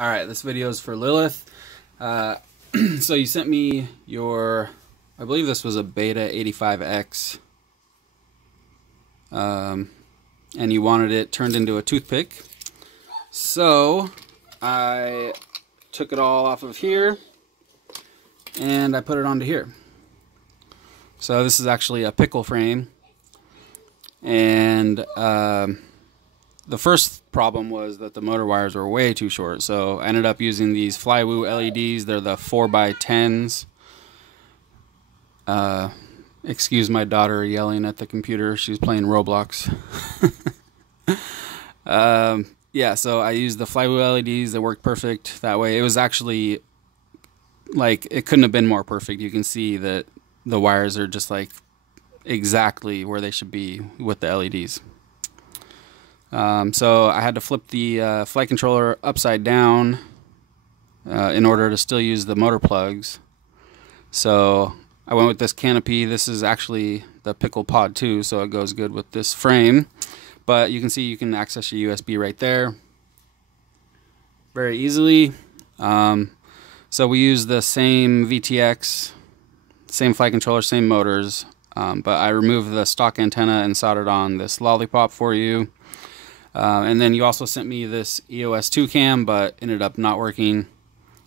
Alright, this video is for Lilith. So you sent me your, I believe this was a Beta 85X. And you wanted it turned into a toothpick. So I took it all off of here and I put it onto here. So this is actually a pickle frame. And the first problem was that the motor wires were way too short, so I ended up using these Flywoo LEDs. They're the 4x10s. Excuse my daughter yelling at the computer. She's playing Roblox. Yeah, so I used the Flywoo LEDs. They worked perfect that way. It was actually, like, it couldn't have been more perfect. You can see that the wires are just, like, exactly where they should be with the LEDs. So I had to flip the flight controller upside down in order to still use the motor plugs. So I went with this canopy. This is actually the Pickle Pod 2, so it goes good with this frame. But you can see you can access your USB right there very easily. So we use the same VTX, same flight controller, same motors. But I removed the stock antenna and soldered on this lollipop for you. And then you also sent me this EOS 2 cam, but ended up not working.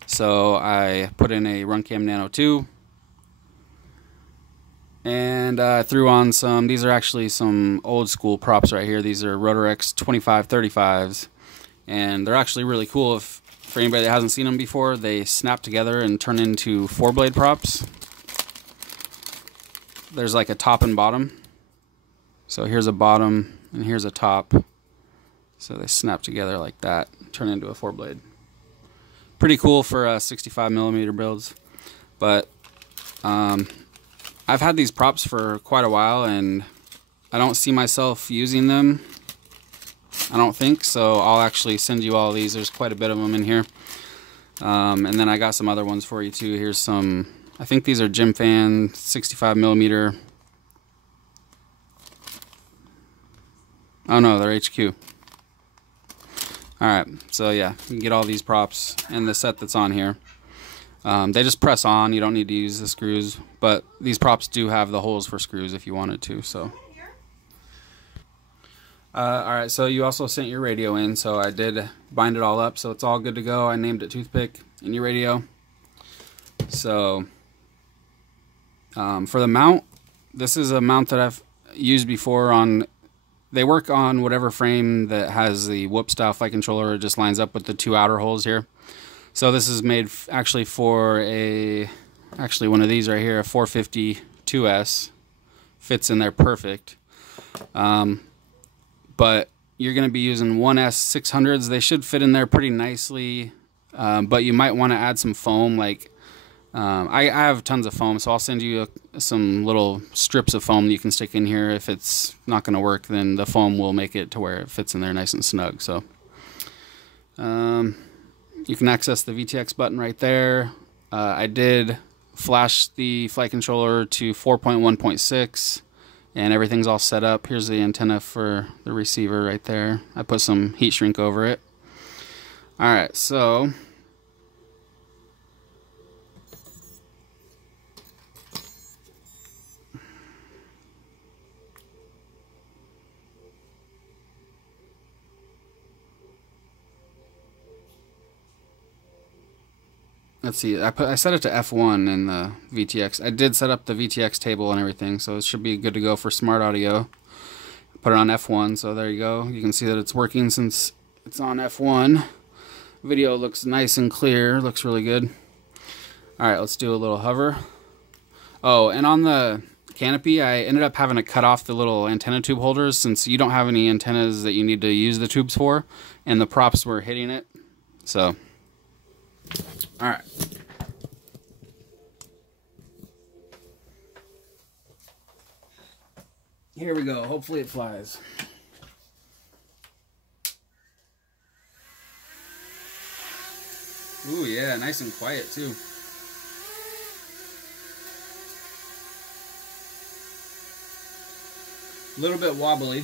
So I put in a Runcam Nano 2. And I threw on some, these are actually some old school props right here. These are Rotorex 2535s. And they're actually really cool. For anybody that hasn't seen them before, they snap together and turn into 4-blade props. There's like a top and bottom. So here's a bottom and here's a top. So they snap together like that, turn into a 4-blade. Pretty cool for 65mm builds. But I've had these props for quite a while and I don't see myself using them. I don't think so. I'll actually send you all these. There's quite a bit of them in here. And then I got some other ones for you too. Here's some, I think these are Gym Fan 65mm. Oh no, they're HQ. Alright, so yeah, you can get all these props and the set that's on here. They just press on, you don't need to use the screws, but these props do have the holes for screws if you wanted to, so. Alright, so you also sent your radio in, so I did bind it all up, so it's all good to go. I named it Toothpick in your radio. So, for the mount, this is a mount that I've used before on. They work on whatever frame that has the whoop style flight controller. It just lines up with the two outer holes here. So this is made actually for actually one of these right here, a 450 2S. Fits in there perfect. But you're going to be using 1S 600s. They should fit in there pretty nicely. But you might want to add some foam. Like I have tons of foam, so I'll send you some little strips of foam that you can stick in here. If it's not going to work, then the foam will make it to where it fits in there nice and snug. So you can access the VTX button right there. I did flash the flight controller to 4.1.6 and everything's all set up. Here's the antenna for the receiver right there. I put some heat shrink over it. Alright, so let's see, I set it to F1 in the VTX. I did set up the VTX table and everything, so it should be good to go for smart audio. Put it on F1, so there you go. You can see that it's working since it's on F1. Video looks nice and clear, looks really good. Alright, let's do a little hover. Oh, and on the canopy, I ended up having to cut off the little antenna tube holders since you don't have any antennas that you need to use the tubes for, and the props were hitting it. So alright. Here we go. Hopefully it flies. Ooh, yeah, nice and quiet too. A little bit wobbly.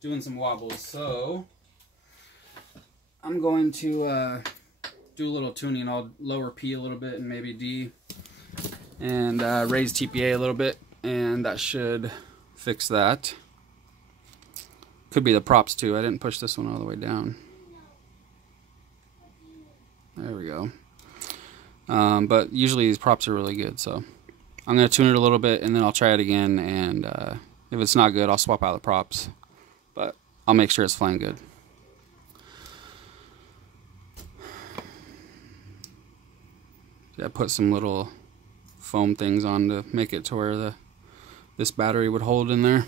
doing some wobbles. So I'm going to do a little tuning. I'll lower P a little bit and maybe D, and raise TPA a little bit, and that should fix that. Could be the props too. I didn't push this one all the way down. There we go. But usually these props are really good, so I'm going to tune it a little bit, and then I'll try it again, and if it's not good, I'll swap out the props, but I'll make sure it's flying good. I put some little foam things on to make it to where this battery would hold in there.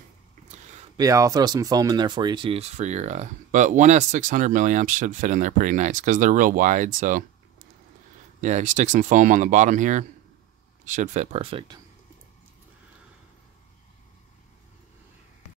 But yeah, I'll throw some foam in there for you too, for your but 1S 600 milliamps should fit in there pretty nice because they're real wide. So yeah, if you stick some foam on the bottom here, it should fit perfect.